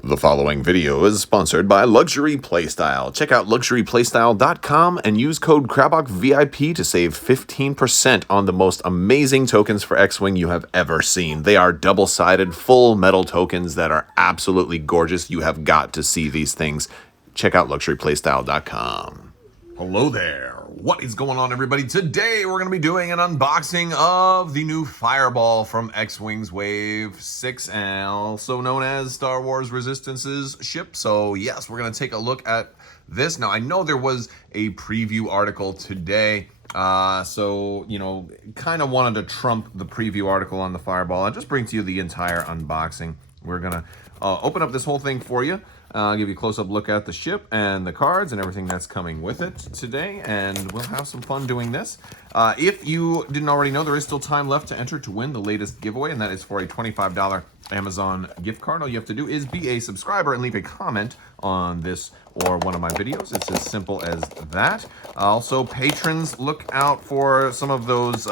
The following video is sponsored by Luxury Playstyle. Check out luxuryplaystyle.com and use code Crabbok VIP to save 15% on the most amazing tokens for X-Wing you have ever seen. They are double-sided, full metal tokens that are absolutely gorgeous. You have got to see these things. Check out luxuryplaystyle.com. Hello there. What is going on, everybody? Today we're going to be doing an unboxing of the new Fireball from X-Wing's Wave 6, and also known as Star Wars Resistance's ship. So yes, we're going to take a look at this. Now, I know there was a preview article today, so, you know, kind of wanted to trump the preview article on the Fireball and just bring to you the entire unboxing. We're going to open up this whole thing for you. I'll give you a close-up look at the ship and the cards and everything that's coming with it today, and we'll have some fun doing this. If you didn't already know, there is still time left to enter to win the latest giveaway, and that is for a $25 Amazon gift card. All you have to do is be a subscriber and leave a comment on this or one of my videos. It's as simple as that. Also, patrons, look out for some of those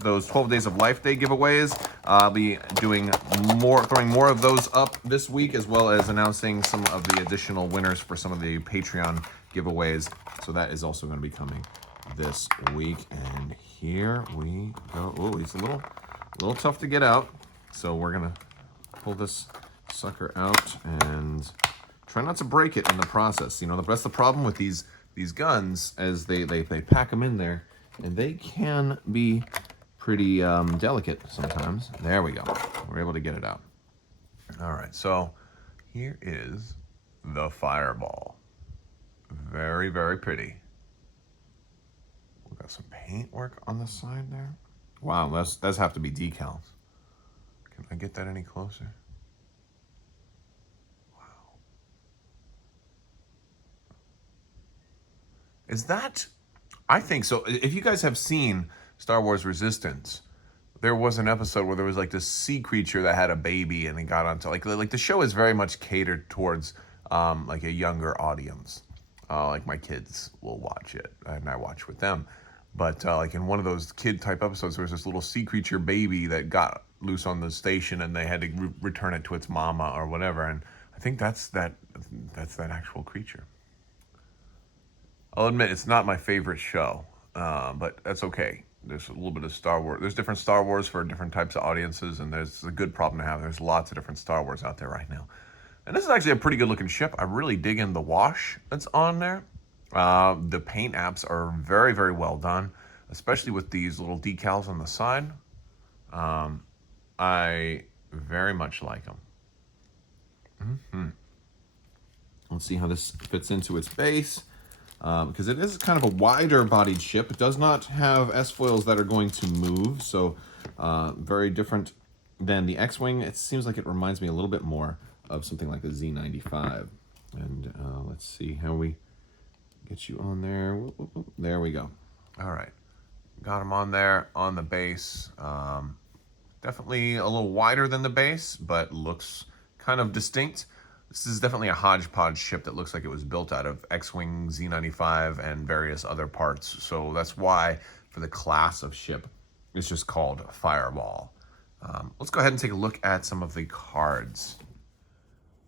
those 12 Days of Life Day giveaways. I'll be doing throwing more of those up this week, as well as announcing some of the additional winners for some of the Patreon giveaways. So that is also going to be coming this week. And here we go. Oh, he's a little tough to get out. So we're gonna pull this sucker out and try not to break it in the process. You know, that's the problem with these guns, as they pack them in there, and they can be pretty delicate sometimes. There we go. We're able to get it out. All right, so here is the Fireball. Very, very pretty. We've got some paint work on the side there. Wow, those have to be decals. Can I get that any closer? Is that, I think so. If you guys have seen Star Wars Resistance, there was an episode where there was like this sea creature that had a baby, and it got onto like the show is very much catered towards like a younger audience. Like my kids will watch it, and I watch with them. But like in one of those kid type episodes, there was this little sea creature baby that got loose on the station, and they had to return it to its mama or whatever. And I think that's that actual creature. I'll admit it's not my favorite show, but that's okay. There's a little bit of Star Wars. There's different Star Wars for different types of audiences, and there's a good problem to have. There's lots of different Star Wars out there right now. And this is actually a pretty good looking ship. I really dig in the wash that's on there. The paint apps are very, very well done, especially with these little decals on the side. I very much like them. Let's see how this fits into its base. Because it is kind of a wider bodied ship. It does not have S-foils that are going to move, so very different than the X-Wing. It seems like it reminds me a little bit more of something like the Z95. And let's see how we get you on there. There we go. All right. Got him on there on the base. Definitely a little wider than the base, but looks kind of distinct. This is definitely a hodgepodge ship that looks like it was built out of X-Wing, Z95, and various other parts. So that's why, for the class of ship, it's just called Fireball. Let's go ahead and take a look at some of the cards.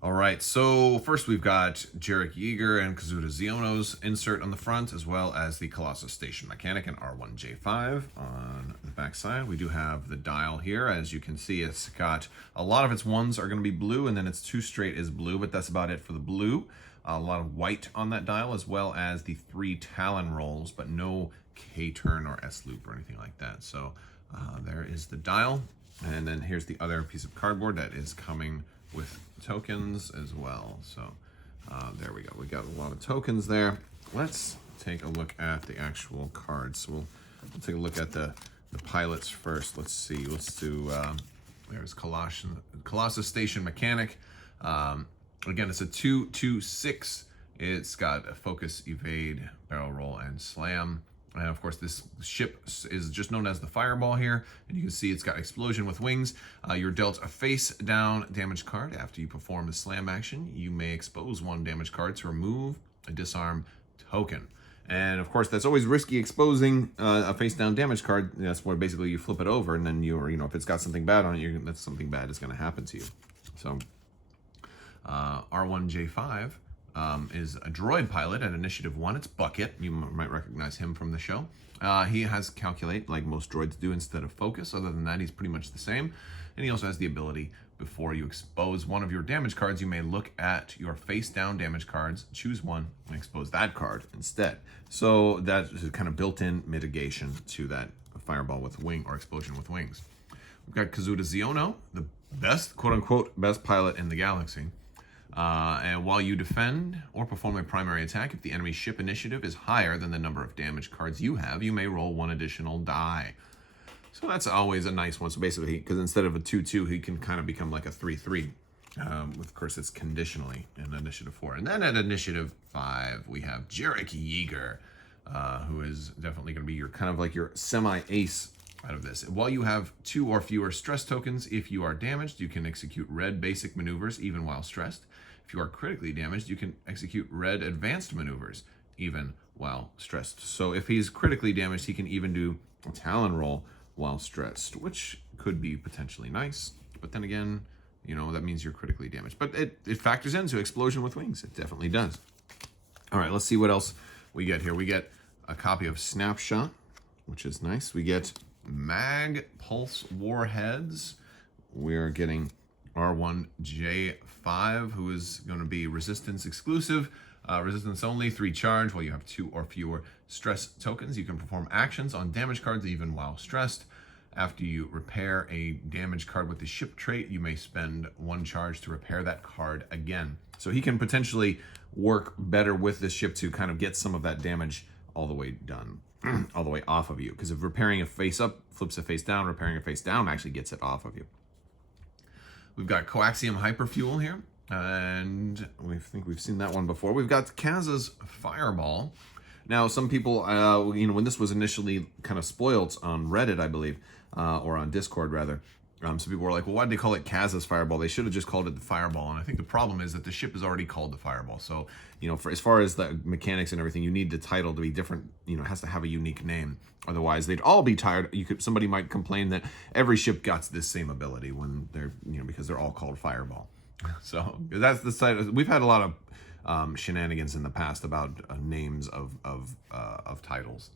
All right, so first we've got Jarek Yeager and Kazuda Xiono's insert on the front, as well as the Colossus Station Mechanic and R1J5 on the back side. We do have the dial here. As you can see, it's got a lot of its ones are going to be blue, and then its 2 straight is blue, but that's about it for the blue. A lot of white on that dial, as well as the 3 Talon rolls, but no K-turn or S-loop or anything like that. So there is the dial, and then here's the other piece of cardboard that is coming with tokens as well. So there we go. We got a lot of tokens there. Let's take a look at the actual cards. So we'll take a look at the pilots first. Let's see. Let's do, there's Colossus Station Mechanic. Again, it's a 2-2-6. It's got a focus, evade, barrel roll, and slam. And of course, this ship is just known as the Fireball here. And you can see it's got explosion with wings. You're dealt a face down damage card. After you perform a slam action, you may expose 1 damage card to remove a disarm token. And of course, that's always risky, exposing a face down damage card. That's where basically you flip it over, and then if it's got something bad on it, that's something bad is going to happen to you. So R1J5 is a droid pilot at Initiative 1. It's Bucket. You might recognize him from the show. He has Calculate, like most droids do, instead of Focus. Other than that, he's pretty much the same. And he also has the ability, before you expose one of your damage cards, you may look at your face-down damage cards, choose one, and expose that card instead. So that is kind of built-in mitigation to that fireball with wing or explosion with wings. We've got Kazuda Xiono, the best, quote-unquote, best pilot in the galaxy. And while you defend or perform a primary attack, if the enemy ship initiative is higher than the number of damage cards you have, you may roll one additional die. So that's always a nice one. So basically, because instead of a 2-2, he can kind of become like a 3-3. Of course, it's conditionally in Initiative 4. And then at Initiative 5, we have Jarek Yeager, who is definitely going to be your kind of like your semi-ace out of this. While you have 2 or fewer stress tokens, if you are damaged, you can execute red basic maneuvers even while stressed. If you are critically damaged, you can execute red advanced maneuvers even while stressed. So if he's critically damaged, he can even do a Talon roll while stressed, which could be potentially nice. But then again, you know, that means you're critically damaged. But it factors into Explosion with Wings. It definitely does. All right, let's see what else we get here. We get a copy of Snapshot, which is nice. We get Mag Pulse Warheads. We're getting R1J5, who is going to be resistance exclusive. Resistance only, 3 charge. While you have 2 or fewer stress tokens, you can perform actions on damage cards even while stressed. After you repair a damage card with the ship trait, you may spend 1 charge to repair that card again. So he can potentially work better with this ship to kind of get some of that damage all the way done, all the way off of you. Because if repairing a face up flips a face down, repairing a face down actually gets it off of you. We've got Coaxium Hyperfuel here. And we think we've seen that one before. We've got Kaz's Fireball. Now, some people, you know, when this was initially kind of spoiled on Reddit, I believe, or on Discord rather, some people were like, well, why did they call it Kaz's Fireball? They should have just called it the Fireball. And I think the problem is that the ship is already called the Fireball. So, you know, for as far as the mechanics and everything, you need the title to be different. You know, it has to have a unique name. Otherwise, they'd all be tired. Somebody might complain that every ship got this same ability when they're, you know, because they're all called Fireball. So that's the side. We've had a lot of shenanigans in the past about names of titles.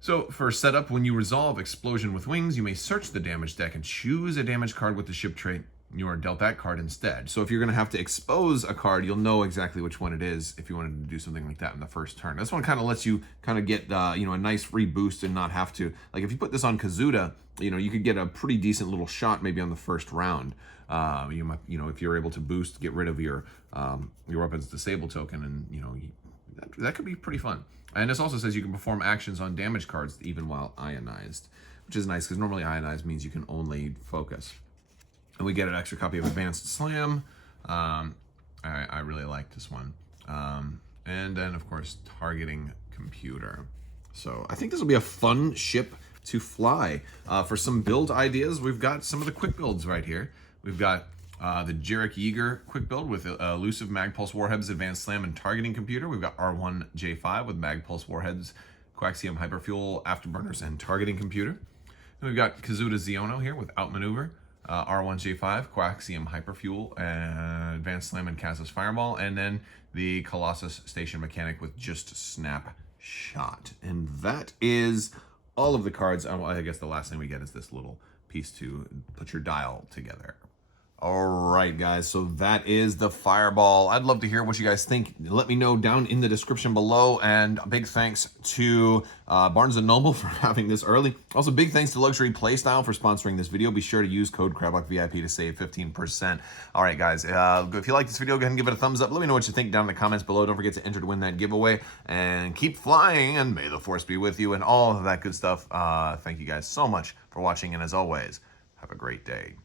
So for setup, when you resolve Explosion with Wings, you may search the damage deck and choose a damage card with the ship trait. You are dealt that card instead. So if you're going to have to expose a card, you'll know exactly which one it is if you wanted to do something like that in the first turn. This one kind of lets you kind of get you know, a nice free boost and not have to, like if you put this on Kazuda, you know, you could get a pretty decent little shot maybe on the first round. You might, you know, if you're able to boost, get rid of your weapon's disable token, and you know, that could be pretty fun. And this also says you can perform actions on damage cards even while ionized, which is nice because normally ionized means you can only focus. And we get an extra copy of Advanced Slam. I really like this one. And then, of course, Targeting Computer. So I think this will be a fun ship to fly. For some build ideas, we've got some of the quick builds right here. We've got the Jarek Yeager quick build with elusive Mag Pulse Warheads, Advanced Slam, and Targeting Computer. We've got R1J5 with Mag Pulse Warheads, Coaxium Hyperfuel, Afterburners, and Targeting Computer. And we've got Kazuda Xiono here with Outmaneuver, R1J5, Coaxium Hyperfuel, Advanced Slam, and Kaz's Fireball. And then the Colossus Station Mechanic with just Snapshot. And that is all of the cards. I guess the last thing we get is this little piece to put your dial together. All right, guys, so that is the Fireball. I'd love to hear what you guys think. Let me know down in the description below. And a big thanks to Barnes & Noble for having this early. Also, big thanks to Luxury Playstyle for sponsoring this video. Be sure to use code CrabbokVIP to save 15%. All right, guys, if you like this video, go ahead and give it a thumbs up. Let me know what you think down in the comments below. Don't forget to enter to win that giveaway. And keep flying, and may the Force be with you, and all of that good stuff. Thank you guys so much for watching, and as always, have a great day.